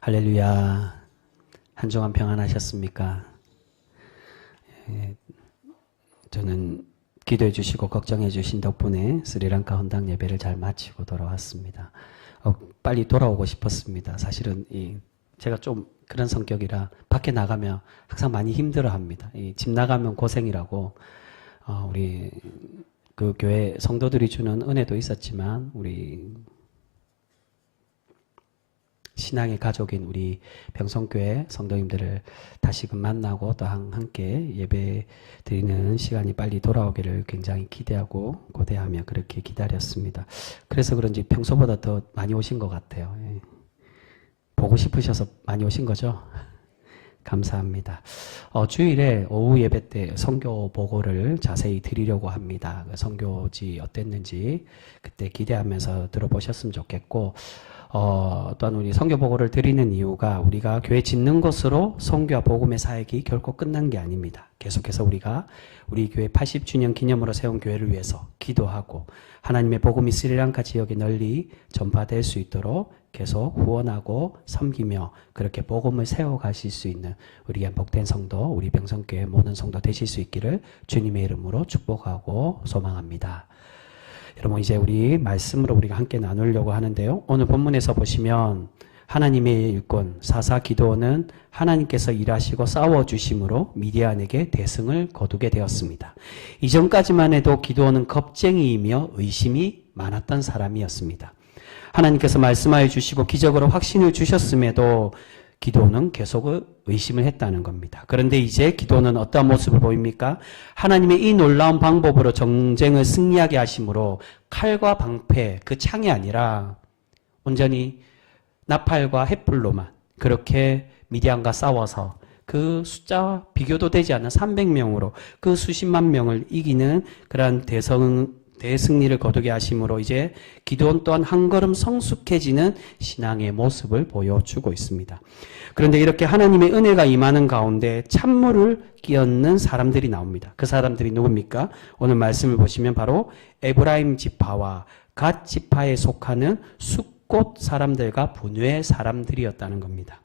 할렐루야. 한 주간 평안하셨습니까? 저는 기도해 주시고 걱정해 주신 덕분에 스리랑카 헌당 예배를 잘 마치고 돌아왔습니다. 빨리 돌아오고 싶었습니다. 사실은 제가 좀 그런 성격이라 밖에 나가면 항상 많이 힘들어합니다. 집 나가면 고생이라고 우리 그 교회 성도들이 주는 은혜도 있었지만 우리 신앙의 가족인 우리 병성교회 성도님들을 다시금 만나고 또 함께 예배 드리는 시간이 빨리 돌아오기를 굉장히 기대하고 고대하며 그렇게 기다렸습니다. 그래서 그런지 평소보다 더 많이 오신 것 같아요. 보고 싶으셔서 많이 오신 거죠? 감사합니다. 주일에 오후 예배 때 선교 보고를 자세히 드리려고 합니다. 선교지 어땠는지 그때 기대하면서 들어보셨으면 좋겠고 또한 우리 선교 보고를 드리는 이유가 우리가 교회 짓는 것으로 선교와 복음의 사역이 결코 끝난 게 아닙니다. 계속해서 우리가 우리 교회 80주년 기념으로 세운 교회를 위해서 기도하고 하나님의 복음이 스리랑카 지역에 널리 전파될 수 있도록 계속 후원하고 섬기며 그렇게 복음을 세워가실 수 있는 우리의 복된 성도, 우리 병성교회 모든 성도 되실 수 있기를 주님의 이름으로 축복하고 소망합니다. 여러분, 이제 우리 말씀으로 우리가 함께 나누려고 하는데요. 오늘 본문에서 보시면 하나님의 일꾼 사사 기드온은 하나님께서 일하시고 싸워주심으로 미디안에게 대승을 거두게 되었습니다. 이전까지만 해도 기드온은 겁쟁이이며 의심이 많았던 사람이었습니다. 하나님께서 말씀하여 주시고 기적으로 확신을 주셨음에도 기드온은 계속 의심을 했다는 겁니다. 그런데 이제 기드온은 어떠한 모습을 보입니까? 하나님의 이 놀라운 방법으로 전쟁을 승리하게 하심으로 칼과 방패, 그 창이 아니라 온전히 나팔과 횃불로만 그렇게 미디안과 싸워서 그 숫자 비교도 되지 않는 300명으로 그 수십만 명을 이기는 그러한 대승리를 거두게 하심으로 이제 기드온 또한 한 걸음 성숙해지는 신앙의 모습을 보여주고 있습니다. 그런데 이렇게 하나님의 은혜가 임하는 가운데 찬물을 끼얹는 사람들이 나옵니다. 그 사람들이 누굽니까? 오늘 말씀을 보시면 바로 에브라임 지파와 갓 지파에 속하는 숫곳 사람들과 분외 사람들이었다는 겁니다.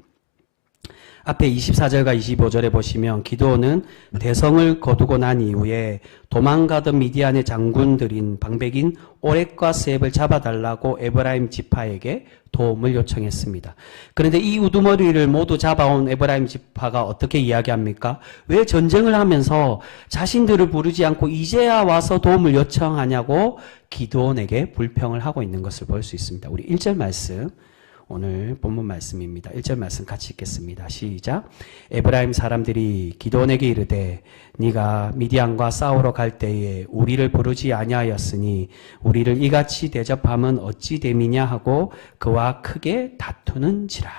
앞에 24절과 25절에 보시면 기드온은 대성을 거두고 난 이후에 도망가던 미디안의 장군들인 방백인 오렉과 스앱을 잡아달라고 에브라임 지파에게 도움을 요청했습니다. 그런데 이 우두머리를 모두 잡아온 에브라임 지파가 어떻게 이야기합니까? 왜 전쟁을 하면서 자신들을 부르지 않고 이제야 와서 도움을 요청하냐고 기드온에게 불평을 하고 있는 것을 볼 수 있습니다. 우리 1절 말씀, 오늘 본문 말씀입니다. 1절 말씀 같이 읽겠습니다. 시작. 에브라임 사람들이 기드온에게 이르되 네가 미디안과 싸우러 갈 때에 우리를 부르지 아니하였으니 우리를 이같이 대접함은 어찌 됨이냐 하고 그와 크게 다투는지라.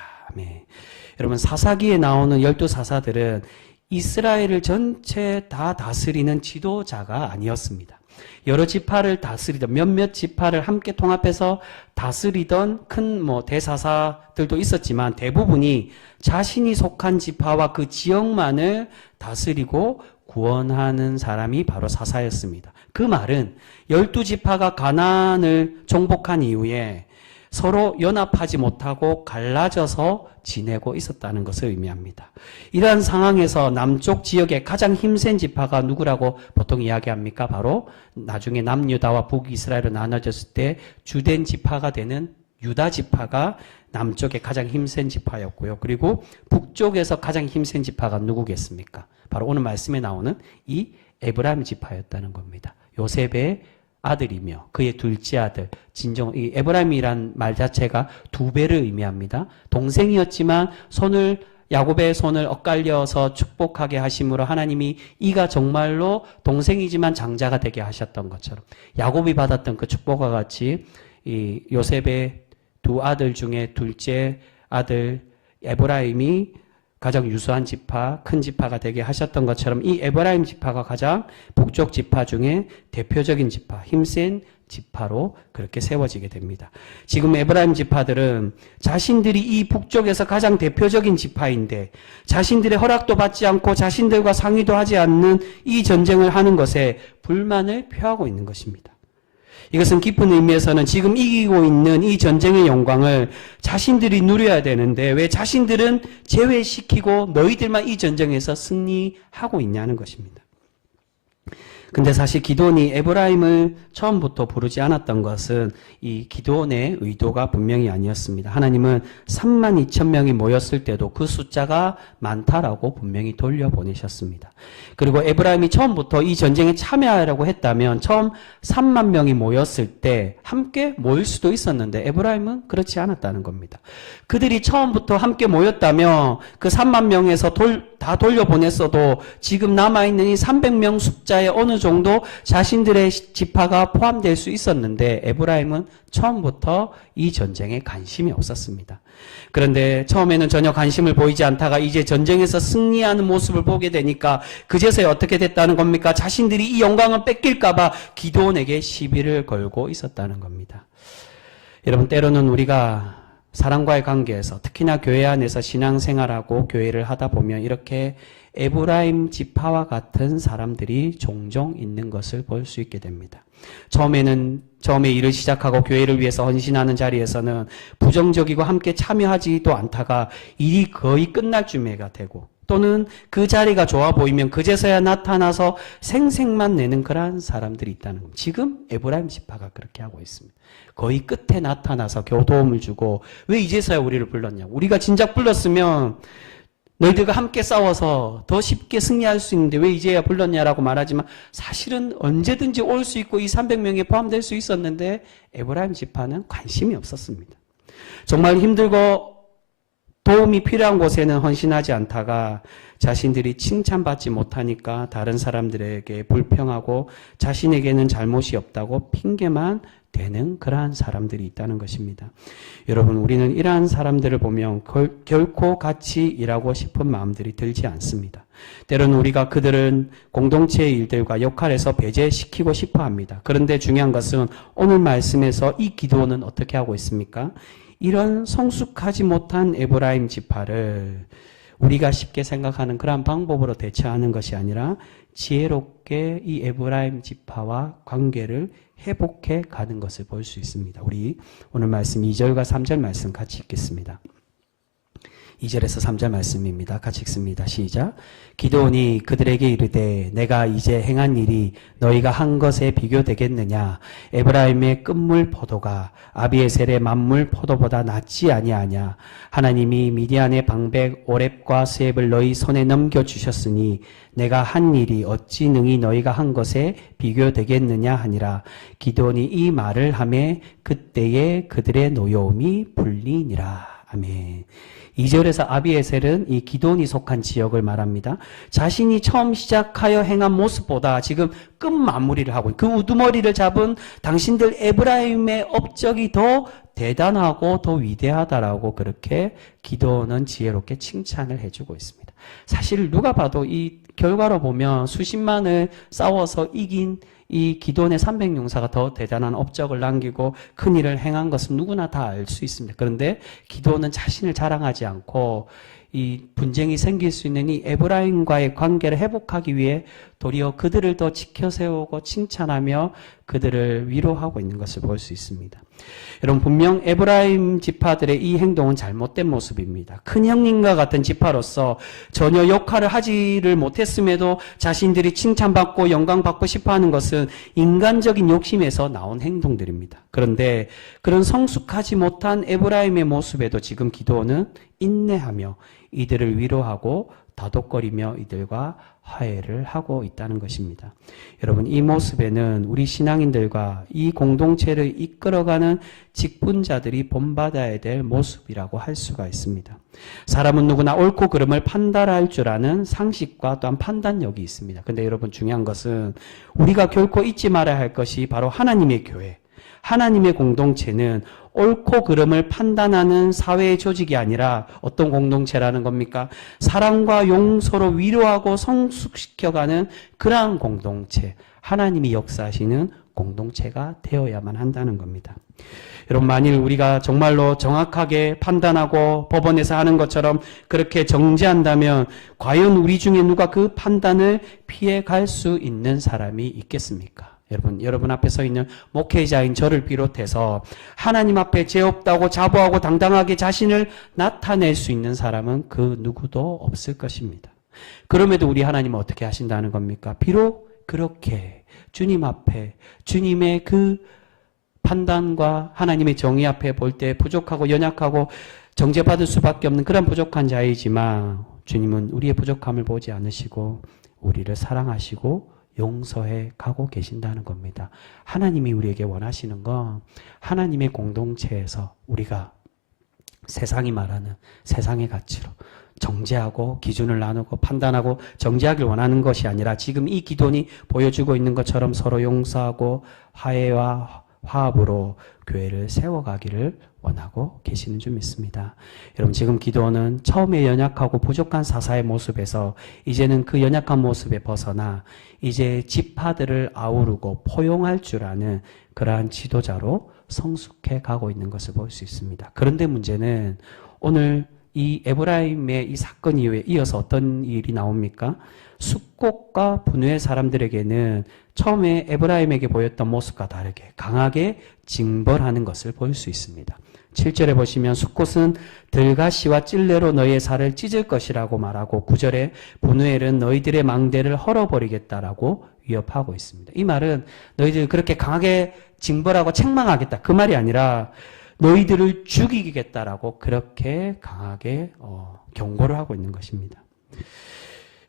여러분, 사사기에 나오는 12사사들은 이스라엘을 전체 다 다스리는 지도자가 아니었습니다. 여러 지파를 다스리던 몇몇 지파를 함께 통합해서 다스리던 큰 대사사들도 있었지만 대부분이 자신이 속한 지파와 그 지역만을 다스리고 구원하는 사람이 바로 사사였습니다. 그 말은 12지파가 가나안을 정복한 이후에 서로 연합하지 못하고 갈라져서 지내고 있었다는 것을 의미합니다. 이러한 상황에서 남쪽 지역의 가장 힘센 지파가 누구라고 보통 이야기합니까? 바로 나중에 남유다와 북이스라엘로 나눠졌을 때 주된 지파가 되는 유다 지파가 남쪽의 가장 힘센 지파였고요. 그리고 북쪽에서 가장 힘센 지파가 누구겠습니까? 바로 오늘 말씀에 나오는 이 에브라임 지파였다는 겁니다. 요셉의 아들이며 그의 둘째 아들, 이 에브라임이란 말 자체가 두 배를 의미합니다. 동생이었지만 야곱의 손을 엇갈려서 축복하게 하심으로 하나님이 이가 정말로 동생이지만 장자가 되게 하셨던 것처럼 야곱이 받았던 그 축복과 같이 이 요셉의 두 아들 중에 둘째 아들 에브라임이 가장 유수한 지파, 큰 지파가 되게 하셨던 것처럼 이 에브라임 지파가 가장 북쪽 지파 중에 대표적인 지파, 힘센 지파로 그렇게 세워지게 됩니다. 지금 에브라임 지파들은 자신들이 이 북쪽에서 가장 대표적인 지파인데 자신들의 허락도 받지 않고 자신들과 상의도 하지 않는 이 전쟁을 하는 것에 불만을 표하고 있는 것입니다. 이것은 깊은 의미에서는 지금 이기고 있는 이 전쟁의 영광을 자신들이 누려야 되는데 왜 자신들은 제외시키고 너희들만 이 전쟁에서 승리하고 있냐는 것입니다. 근데 사실 기드온이 에브라임을 처음부터 부르지 않았던 것은 이 기드온의 의도가 분명히 아니었습니다. 하나님은 32,000명이 모였을 때도 그 숫자가 많다라고 분명히 돌려보내셨습니다. 그리고 에브라임이 처음부터 이 전쟁에 참여하려고 했다면 처음 3만 명이 모였을 때 함께 모일 수도 있었는데 에브라임은 그렇지 않았다는 겁니다. 그들이 처음부터 함께 모였다면 그 3만 명에서 다 돌려보냈어도 지금 남아있는 이 300명 숫자에 어느 정도 자신들의 지파가 포함될 수 있었는데 에브라임은 처음부터 이 전쟁에 관심이 없었습니다. 그런데 처음에는 전혀 관심을 보이지 않다가 이제 전쟁에서 승리하는 모습을 보게 되니까 그제서야 어떻게 됐다는 겁니까? 자신들이 이 영광을 뺏길까봐 기드온에게 시비를 걸고 있었다는 겁니다. 여러분, 때로는 우리가 사람과의 관계에서 특히나 교회 안에서 신앙생활하고 교회를 하다 보면 이렇게 에브라임 지파와 같은 사람들이 종종 있는 것을 볼 수 있게 됩니다. 처음에 일을 시작하고 교회를 위해서 헌신하는 자리에서는 부정적이고 함께 참여하지도 않다가 일이 거의 끝날 쯤에가 되고 또는 그 자리가 좋아 보이면 그제서야 나타나서 생색만 내는 그러한 사람들이 있다는 겁니다. 지금 에브라임 지파가 그렇게 하고 있습니다. 거의 끝에 나타나서 겨우 도움을 주고 왜 이제서야 우리를 불렀냐. 우리가 진작 불렀으면 너희들과 함께 싸워서 더 쉽게 승리할 수 있는데 왜 이제야 불렀냐라고 말하지만 사실은 언제든지 올 수 있고 이 300명에 포함될 수 있었는데 에브라임 지파는 관심이 없었습니다. 정말 힘들고 도움이 필요한 곳에는 헌신하지 않다가 자신들이 칭찬받지 못하니까 다른 사람들에게 불평하고 자신에게는 잘못이 없다고 핑계만 되는 그러한 사람들이 있다는 것입니다. 여러분, 우리는 이러한 사람들을 보면 결코 같이 일하고 싶은 마음들이 들지 않습니다. 때로는 우리가 그들은 공동체의 일들과 역할에서 배제시키고 싶어 합니다. 그런데 중요한 것은 오늘 말씀에서 이 기도는 어떻게 하고 있습니까? 이런 성숙하지 못한 에브라임 지파를 우리가 쉽게 생각하는 그런 방법으로 대처하는 것이 아니라 지혜롭게 이 에브라임 지파와 관계를 회복해 가는 것을 볼 수 있습니다. 우리 오늘 말씀 2절과 3절 말씀 같이 읽겠습니다. 2절에서 3절 말씀입니다. 같이 읽습니다. 시작. 기드온이 그들에게 이르되 내가 이제 행한 일이 너희가 한 것에 비교되겠느냐. 에브라임의 끝물 포도가 아비에셀의 만물 포도보다 낫지 아니하냐. 하나님이 미디안의 방백 오렙과 스앱을 너희 손에 넘겨주셨으니 내가 한 일이 어찌 능히 너희가 한 것에 비교되겠느냐 하니라. 기드온이 이 말을 하매 그때에 그들의 노여움이 풀리니라. 아멘. 2절에서 아비에셀은 이 기드온이 속한 지역을 말합니다. 자신이 처음 시작하여 행한 모습보다 지금 끝마무리를 하고 그 우두머리를 잡은 당신들 에브라임의 업적이 더 대단하고 더 위대하다라고 그렇게 기드온은 지혜롭게 칭찬을 해주고 있습니다. 사실 누가 봐도 이 결과로 보면 수십만을 싸워서 이긴 이 기드온의 300용사가 더 대단한 업적을 남기고 큰 일을 행한 것은 누구나 다 알 수 있습니다. 그런데 기드온은 자신을 자랑하지 않고 이 분쟁이 생길 수 있는 이 에브라임과의 관계를 회복하기 위해 도리어 그들을 더 지켜세우고 칭찬하며 그들을 위로하고 있는 것을 볼 수 있습니다. 여러분, 분명 에브라임 지파들의 이 행동은 잘못된 모습입니다. 큰 형님과 같은 지파로서 전혀 역할을 하지를 못했음에도 자신들이 칭찬받고 영광받고 싶어하는 것은 인간적인 욕심에서 나온 행동들입니다. 그런데 그런 성숙하지 못한 에브라임의 모습에도 지금 기드온은 인내하며 이들을 위로하고 다독거리며 이들과 화해를 하고 있다는 것입니다. 여러분, 이 모습에는 우리 신앙인들과 이 공동체를 이끌어가는 직분자들이 본받아야 될 모습이라고 할 수가 있습니다. 사람은 누구나 옳고 그름을 판단할 줄 아는 상식과 또한 판단력이 있습니다. 그런데 여러분, 중요한 것은 우리가 결코 잊지 말아야 할 것이 바로 하나님의 교회, 하나님의 공동체는 옳고 그름을 판단하는 사회의 조직이 아니라 어떤 공동체라는 겁니까? 사랑과 용서로 위로하고 성숙시켜가는 그러한 공동체, 하나님이 역사하시는 공동체가 되어야만 한다는 겁니다. 여러분, 만일 우리가 정말로 정확하게 판단하고 법원에서 하는 것처럼 그렇게 정죄한다면 과연 우리 중에 누가 그 판단을 피해갈 수 있는 사람이 있겠습니까? 여러분 앞에 서 있는 목회자인 저를 비롯해서 하나님 앞에 죄 없다고 자부하고 당당하게 자신을 나타낼 수 있는 사람은 그 누구도 없을 것입니다. 그럼에도 우리 하나님은 어떻게 하신다는 겁니까? 비록 그렇게 주님 앞에 주님의 그 판단과 하나님의 정의 앞에 볼 때 부족하고 연약하고 정죄받을 수밖에 없는 그런 부족한 자이지만 주님은 우리의 부족함을 보지 않으시고 우리를 사랑하시고 용서해 가고 계신다는 겁니다. 하나님이 우리에게 원하시는 건 하나님의 공동체에서 우리가 세상이 말하는 세상의 가치로 정죄하고 기준을 나누고 판단하고 정죄하길 원하는 것이 아니라 지금 이 기도원이 보여주고 있는 것처럼 서로 용서하고 화해와 화합으로 교회를 세워가기를 원하고 계시는 줄 믿습니다. 여러분 지금 기도원은 처음에 연약하고 부족한 사사의 모습에서 이제는 그 연약한 모습에 벗어나 이제 지파들을 아우르고 포용할 줄 아는 그러한 지도자로 성숙해 가고 있는 것을 볼 수 있습니다. 그런데 문제는 오늘 이 에브라임의 이 사건 이후에 이어서 어떤 일이 나옵니까? 숫곳과 분우의 사람들에게는 처음에 에브라임에게 보였던 모습과 다르게 강하게 징벌하는 것을 볼 수 있습니다. 7절에 보시면 숫곳은 들가시와 찔레로 너희의 살을 찢을 것이라고 말하고 9절에 분우엘은 너희들의 망대를 헐어버리겠다라고 위협하고 있습니다. 이 말은 너희들 그렇게 강하게 징벌하고 책망하겠다 그 말이 아니라 너희들을 죽이겠다라고 그렇게 강하게 경고를 하고 있는 것입니다.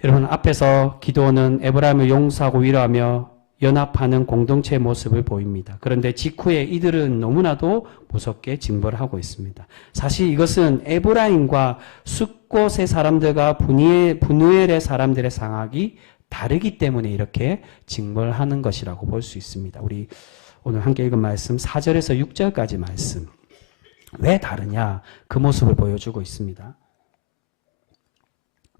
여러분 앞에서 기도원은 에브라임을 용서하고 위로하며 연합하는 공동체의 모습을 보입니다. 그런데 직후에 이들은 너무나도 무섭게 징벌을 하고 있습니다. 사실 이것은 에브라임과 숫곳의 사람들과 분우엘의 사람들의 상황이 다르기 때문에 이렇게 징벌하는 것이라고 볼 수 있습니다. 우리 오늘 함께 읽은 말씀 4절에서 6절까지 말씀 왜 다르냐 그 모습을 보여주고 있습니다.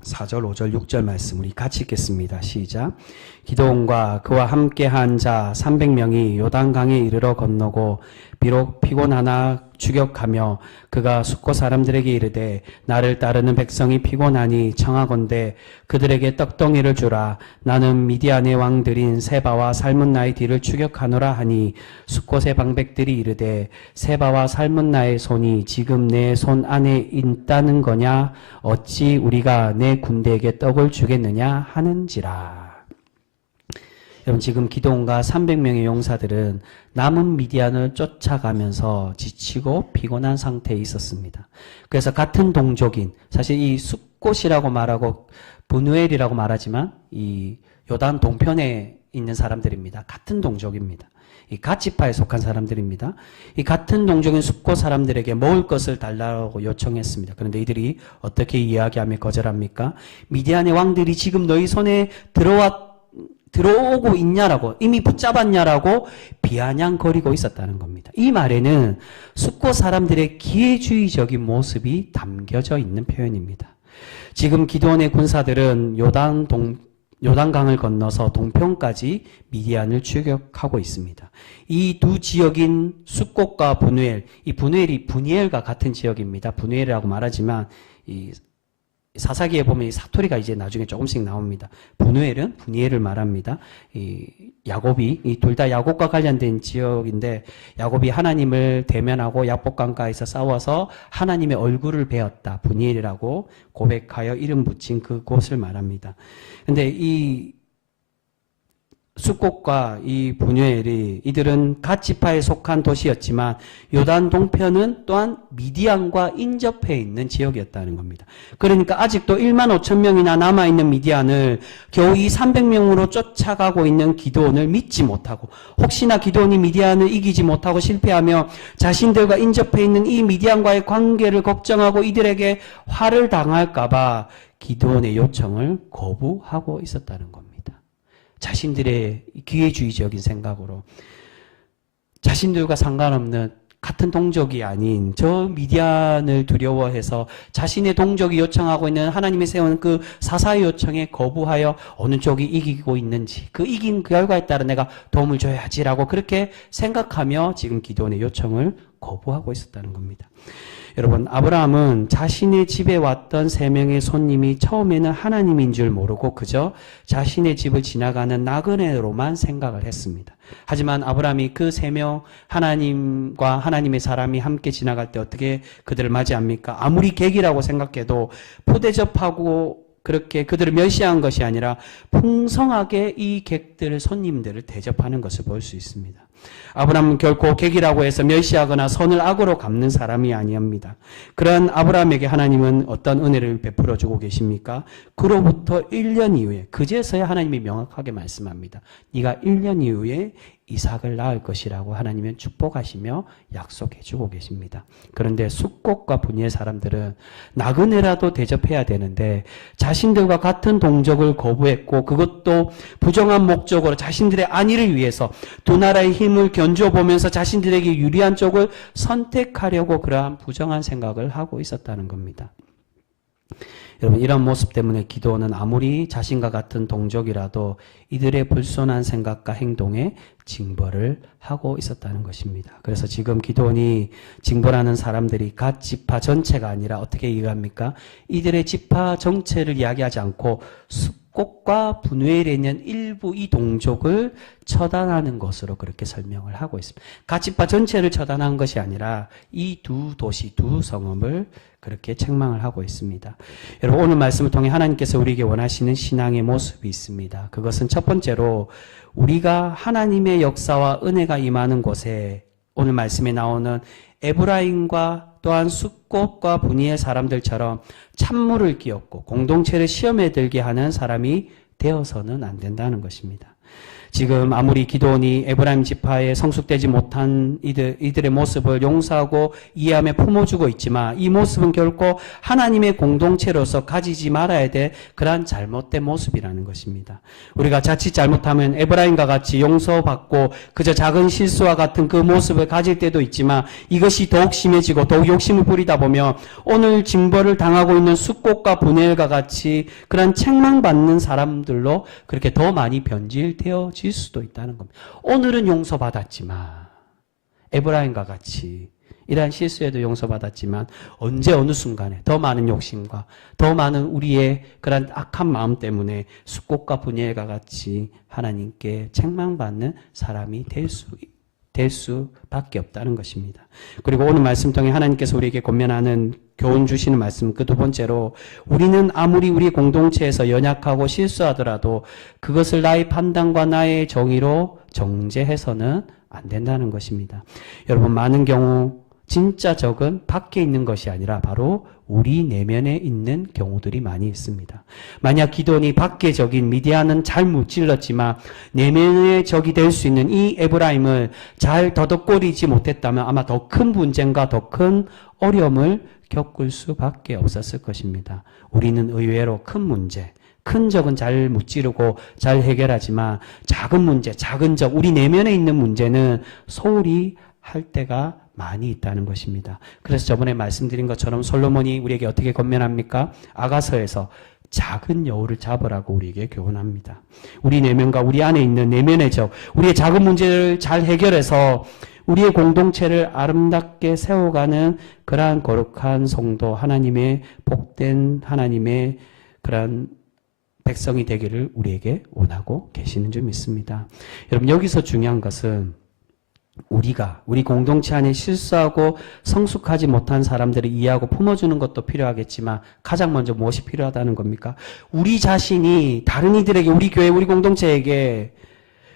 4절, 5절, 6절 말씀 우리 같이 읽겠습니다. 시작. 기드온과 그와 함께한 자 300명이 요단강에 이르러 건너고 비록 피곤하나 추격하며 그가 숫곳 사람들에게 이르되 나를 따르는 백성이 피곤하니 청하건대 그들에게 떡덩이를 주라. 나는 미디안의 왕들인 세바와 살문나의 뒤를 추격하노라 하니 숫곳의 방백들이 이르되 세바와 살문나의 손이 지금 내 손 안에 있다는 거냐 어찌 우리가 내 군대에게 떡을 주겠느냐 하는지라. 여러분 지금 기드온과 300명의 용사들은 남은 미디안을 쫓아가면서 지치고 피곤한 상태에 있었습니다. 그래서 같은 동족인 사실 이 숫곳이라고 말하고 분우엘이라고 말하지만 이 요단 동편에 있는 사람들입니다. 같은 동족입니다. 이 갓지파에 속한 사람들입니다. 이 같은 동족인 숫곳 사람들에게 먹을 것을 달라고 요청했습니다. 그런데 이들이 어떻게 이야기하며 거절합니까? 미디안의 왕들이 지금 너희 손에 들어오고 있냐라고 이미 붙잡았냐라고 비아냥거리고 있었다는 겁니다. 이 말에는 숫곳 사람들의 기회주의적인 모습이 담겨져 있는 표현입니다. 지금 기드온의 군사들은 요단강을 건너서 동편까지 미디안을 추격하고 있습니다. 이 두 지역인 숫곳과 분우엘, 이 분우엘이 분이엘과 같은 지역입니다. 분우엘이라고 말하지만 이 사사기에 보면 이 사토리가 이제 나중에 조금씩 나옵니다. 분우엘은 분이엘을 말합니다. 이 야곱이 이 둘 다 야곱과 관련된 지역인데 야곱이 하나님을 대면하고 야복강가에서 싸워서 하나님의 얼굴을 베었다. 분이엘이라고 고백하여 이름 붙인 그곳을 말합니다. 근데 이 숫곳과 이 분우엘이 이들은 갓 지파에 속한 도시였지만 요단 동편은 또한 미디안과 인접해 있는 지역이었다는 겁니다. 그러니까 아직도 1만 5천 명이나 남아있는 미디안을 겨우 이 300명으로 쫓아가고 있는 기드온을 믿지 못하고 혹시나 기드온이 미디안을 이기지 못하고 실패하며 자신들과 인접해 있는 이 미디안과의 관계를 걱정하고 이들에게 화를 당할까봐 기드온의 요청을 거부하고 있었다는 겁니다. 자신들의 기회주의적인 생각으로 자신들과 상관없는 같은 동족이 아닌 저 미디안을 두려워해서 자신의 동족이 요청하고 있는 하나님이 세운 그 사사의 요청에 거부하여 어느 쪽이 이기고 있는지 그 이긴 그 결과에 따라 내가 도움을 줘야지라고 그렇게 생각하며 지금 기드온의 요청을 거부하고 있었다는 겁니다. 여러분, 아브라함은 자신의 집에 왔던 3명의 손님이 처음에는 하나님인 줄 모르고 그저 자신의 집을 지나가는 나그네로만 생각을 했습니다. 하지만 아브라함이 그 3명 하나님과 하나님의 사람이 함께 지나갈 때 어떻게 그들을 맞이합니까? 아무리 객이라고 생각해도 포대접하고 그렇게 그들을 멸시한 것이 아니라 풍성하게 이 객들을, 손님들을 대접하는 것을 볼 수 있습니다. 아브라함은 결코 객이라고 해서 멸시하거나 선을 악으로 갚는 사람이 아니옵니다. 그런 아브라함에게 하나님은 어떤 은혜를 베풀어 주고 계십니까? 그로부터 1년 이후에, 그제서야 하나님이 명확하게 말씀합니다. 네가 1년 이후에 이삭을 낳을 것이라고 하나님은 축복하시며 약속해 주고 계십니다. 그런데 숫꽃과 분이의 사람들은 나그네라도 대접해야 되는데 자신들과 같은 동족을 거부했고, 그것도 부정한 목적으로 자신들의 안위를 위해서 두 나라의 힘을 견줘보면서 자신들에게 유리한 쪽을 선택하려고 그러한 부정한 생각을 하고 있었다는 겁니다. 여러분, 이런 모습 때문에 기드온은 아무리 자신과 같은 동족이라도 이들의 불손한 생각과 행동에 징벌을 하고 있었다는 것입니다. 그래서 지금 기드온이 징벌하는 사람들이 각 지파 전체가 아니라 어떻게 이해합니까? 이들의 지파 전체를 이야기하지 않고 숫꽃과 분우엘에 있는 일부 이 동족을 처단하는 것으로 그렇게 설명을 하고 있습니다. 각 지파 전체를 처단한 것이 아니라 이 두 도시, 두 성읍을 그렇게 책망을 하고 있습니다. 여러분, 오늘 말씀을 통해 하나님께서 우리에게 원하시는 신앙의 모습이 있습니다. 그것은 첫 번째로 우리가 하나님의 역사와 은혜가 임하는 곳에 오늘 말씀에 나오는 에브라임과 또한 숫꽃과 분이의 사람들처럼 찬물을 끼얹고 공동체를 시험에 들게 하는 사람이 되어서는 안 된다는 것입니다. 지금 아무리 기드온이 에브라임 지파에 성숙되지 못한 이들의 모습을 용서하고 이해하며 품어주고 있지만 이 모습은 결코 하나님의 공동체로서 가지지 말아야 될 그러한 잘못된 모습이라는 것입니다. 우리가 자칫 잘못하면 에브라임과 같이 용서받고 그저 작은 실수와 같은 그 모습을 가질 때도 있지만 이것이 더욱 심해지고 더욱 욕심을 부리다 보면 오늘 징벌을 당하고 있는 숫꽃과 분엘과 같이 그런 책망받는 사람들로 그렇게 더 많이 변질되어질 수도 있다는 겁니다. 오늘은 용서받았지만 에브라임과 같이 이러한 실수에도 용서받았지만 언제 어느 순간에 더 많은 욕심과 더 많은 우리의 그런 악한 마음 때문에 숫꽃과 분열과 같이 하나님께 책망받는 사람이 될 수밖에 없다는 것입니다. 그리고 오늘 말씀 통해 하나님께서 우리에게 권면하는 교훈 주시는 말씀, 그 두 번째로 우리는 아무리 우리 공동체에서 연약하고 실수하더라도 그것을 나의 판단과 나의 정의로 정죄해서는 안 된다는 것입니다. 여러분, 많은 경우 진짜 적은 밖에 있는 것이 아니라 바로 우리 내면에 있는 경우들이 많이 있습니다. 만약 기드온이 밖에 적인 미디안은 잘 무찔렀지만 내면의 적이 될 수 있는 이 에브라임을 잘 더덕거리지 못했다면 아마 더 큰 분쟁과 더 큰 어려움을 겪을 수밖에 없었을 것입니다. 우리는 의외로 큰 문제, 큰 적은 잘 무찌르고 잘 해결하지만 작은 문제, 작은 적, 우리 내면에 있는 문제는 소홀히 할 때가 많이 있다는 것입니다. 그래서 저번에 말씀드린 것처럼 솔로몬이 우리에게 어떻게 권면합니까? 아가서에서 작은 여우를 잡으라고 우리에게 교훈합니다. 우리 내면과 우리 안에 있는 내면의 적, 우리의 작은 문제를 잘 해결해서 우리의 공동체를 아름답게 세워가는 그러한 거룩한 성도, 하나님의 복된 하나님의 그러한 백성이 되기를 우리에게 원하고 계시는 줄 믿습니다. 여러분, 여기서 중요한 것은 우리 공동체 안에 실수하고 성숙하지 못한 사람들을 이해하고 품어주는 것도 필요하겠지만 가장 먼저 무엇이 필요하다는 겁니까? 우리 자신이 다른 이들에게, 우리 교회, 우리 공동체에게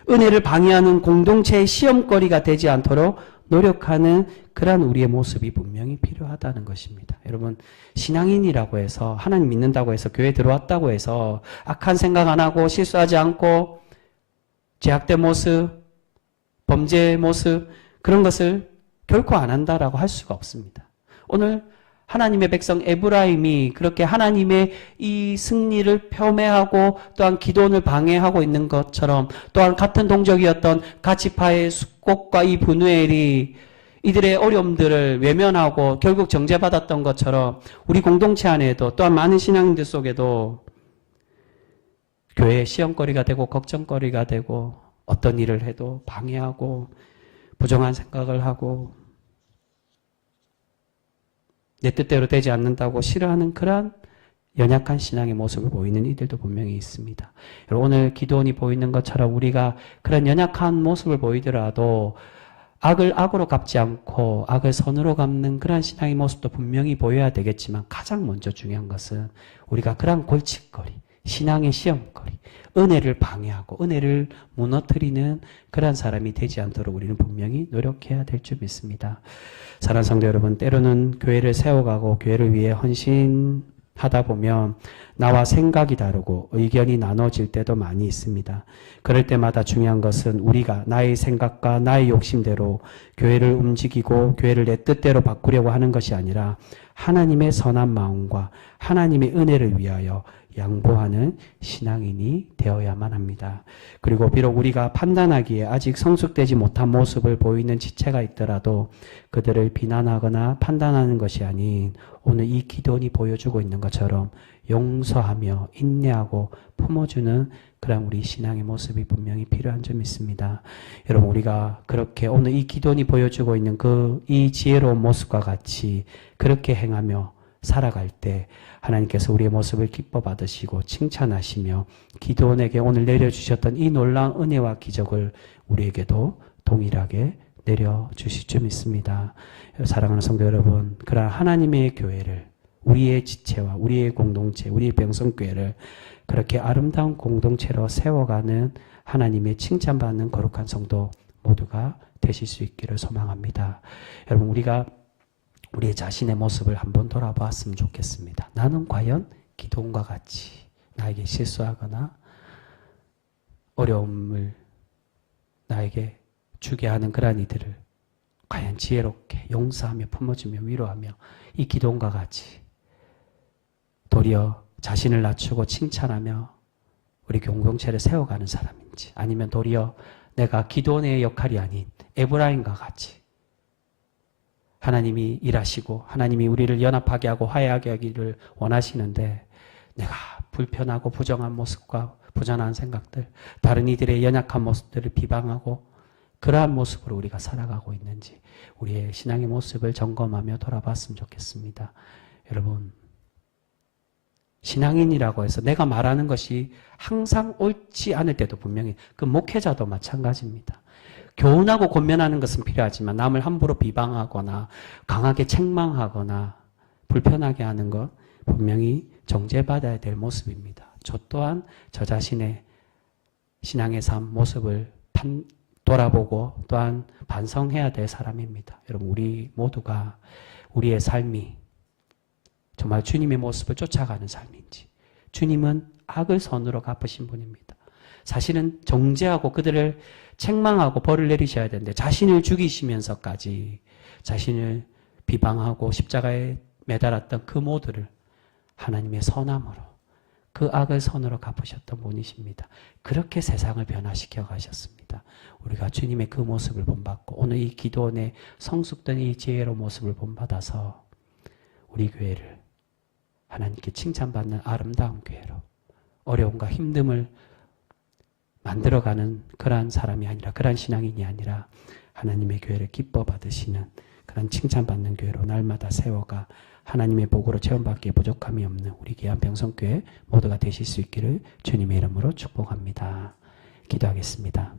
은혜를 방해하는 공동체의 시험거리가 되지 않도록 노력하는 그러한 우리의 모습이 분명히 필요하다는 것입니다. 여러분, 신앙인이라고 해서, 하나님 믿는다고 해서, 교회 들어왔다고 해서 악한 생각 안 하고 실수하지 않고 죄악된 모습, 범죄의 모습, 그런 것을 결코 안 한다라고 할 수가 없습니다. 오늘 하나님의 백성 에브라임이 그렇게 하나님의 이 승리를 폄훼하고 또한 기도원을 방해하고 있는 것처럼, 또한 같은 동족이었던 가지파의 숫꽃과 이 분우엘이 이들의 어려움들을 외면하고 결국 정죄받았던 것처럼 우리 공동체 안에도 또한 많은 신앙인들 속에도 교회의 시험거리가 되고 걱정거리가 되고 어떤 일을 해도 방해하고 부정한 생각을 하고 내 뜻대로 되지 않는다고 싫어하는 그러한 연약한 신앙의 모습을 보이는 이들도 분명히 있습니다. 오늘 기도원이 보이는 것처럼 우리가 그런 연약한 모습을 보이더라도 악을 악으로 갚지 않고 악을 선으로 갚는 그러한 신앙의 모습도 분명히 보여야 되겠지만 가장 먼저 중요한 것은 우리가 그러한 골칫거리, 신앙의 시험거리, 은혜를 방해하고 은혜를 무너뜨리는 그러한 사람이 되지 않도록 우리는 분명히 노력해야 될 줄 믿습니다. 사랑하는 성도 여러분, 때로는 교회를 세워가고 교회를 위해 헌신하다 보면 나와 생각이 다르고 의견이 나눠질 때도 많이 있습니다. 그럴 때마다 중요한 것은 우리가 나의 생각과 나의 욕심대로 교회를 움직이고 교회를 내 뜻대로 바꾸려고 하는 것이 아니라 하나님의 선한 마음과 하나님의 은혜를 위하여 양보하는 신앙인이 되어야만 합니다. 그리고 비록 우리가 판단하기에 아직 성숙되지 못한 모습을 보이는 지체가 있더라도 그들을 비난하거나 판단하는 것이 아닌 오늘 이 기도원이 보여주고 있는 것처럼 용서하며 인내하고 품어주는 그런 우리 신앙의 모습이 분명히 필요한 줄 믿습니다. 여러분, 우리가 그렇게 오늘 이 기도원이 보여주고 있는 이 지혜로운 모습과 같이 그렇게 행하며 살아갈 때 하나님께서 우리의 모습을 기뻐 받으시고 칭찬하시며 기도원에게 오늘 내려주셨던 이 놀라운 은혜와 기적을 우리에게도 동일하게 내려주실 줄 믿습니다. 사랑하는 성도 여러분, 그러한 하나님의 교회를, 우리의 지체와 우리의 공동체, 우리의 병성교회를 그렇게 아름다운 공동체로 세워가는 하나님의 칭찬받는 거룩한 성도 모두가 되실 수 있기를 소망합니다. 여러분, 우리가 우리의 자신의 모습을 한번 돌아보았으면 좋겠습니다. 나는 과연 기도원과 같이 나에게 실수하거나 어려움을 나에게 주게 하는 그러한 이들을 과연 지혜롭게 용서하며 품어주며 위로하며 이 기도원과 같이 도리어 자신을 낮추고 칭찬하며 우리 공동체를 세워가는 사람인지, 아니면 도리어 내가 기도원의 역할이 아닌 에브라임과 같이 하나님이 일하시고 하나님이 우리를 연합하게 하고 화해하게 하기를 원하시는데 내가 불편하고 부정한 모습과 부정한 생각들, 다른 이들의 연약한 모습들을 비방하고 그러한 모습으로 우리가 살아가고 있는지 우리의 신앙의 모습을 점검하며 돌아봤으면 좋겠습니다. 여러분, 신앙인이라고 해서 내가 말하는 것이 항상 옳지 않을 때도 분명히, 그 목회자도 마찬가지입니다. 교훈하고 권면하는 것은 필요하지만 남을 함부로 비방하거나 강하게 책망하거나 불편하게 하는 것 분명히 정죄받아야 될 모습입니다. 저 또한 저 자신의 신앙의 삶 모습을 돌아보고 또한 반성해야 될 사람입니다. 여러분, 우리 모두가 우리의 삶이 정말 주님의 모습을 쫓아가는 삶인지, 주님은 악을 선으로 갚으신 분입니다. 사실은 정죄하고 그들을 책망하고 벌을 내리셔야 되는데 자신을 죽이시면서까지 자신을 비방하고 십자가에 매달았던 그 모두를 하나님의 선함으로 그 악을 선으로 갚으셨던 분이십니다. 그렇게 세상을 변화시켜 가셨습니다. 우리가 주님의 그 모습을 본받고 오늘 이 기도원의 성숙된 이 지혜로운 모습을 본받아서 우리 교회를 하나님께 칭찬받는 아름다운 교회로 어려움과 힘듦을 만들어가는 그러한 사람이 아니라, 그러한 신앙인이 아니라 하나님의 교회를 기뻐 받으시는 그런 칭찬받는 교회로 날마다 세워가 하나님의 복으로 체험받기에 부족함이 없는 우리 귀한 병성교회 모두가 되실 수 있기를 주님의 이름으로 축복합니다. 기도하겠습니다.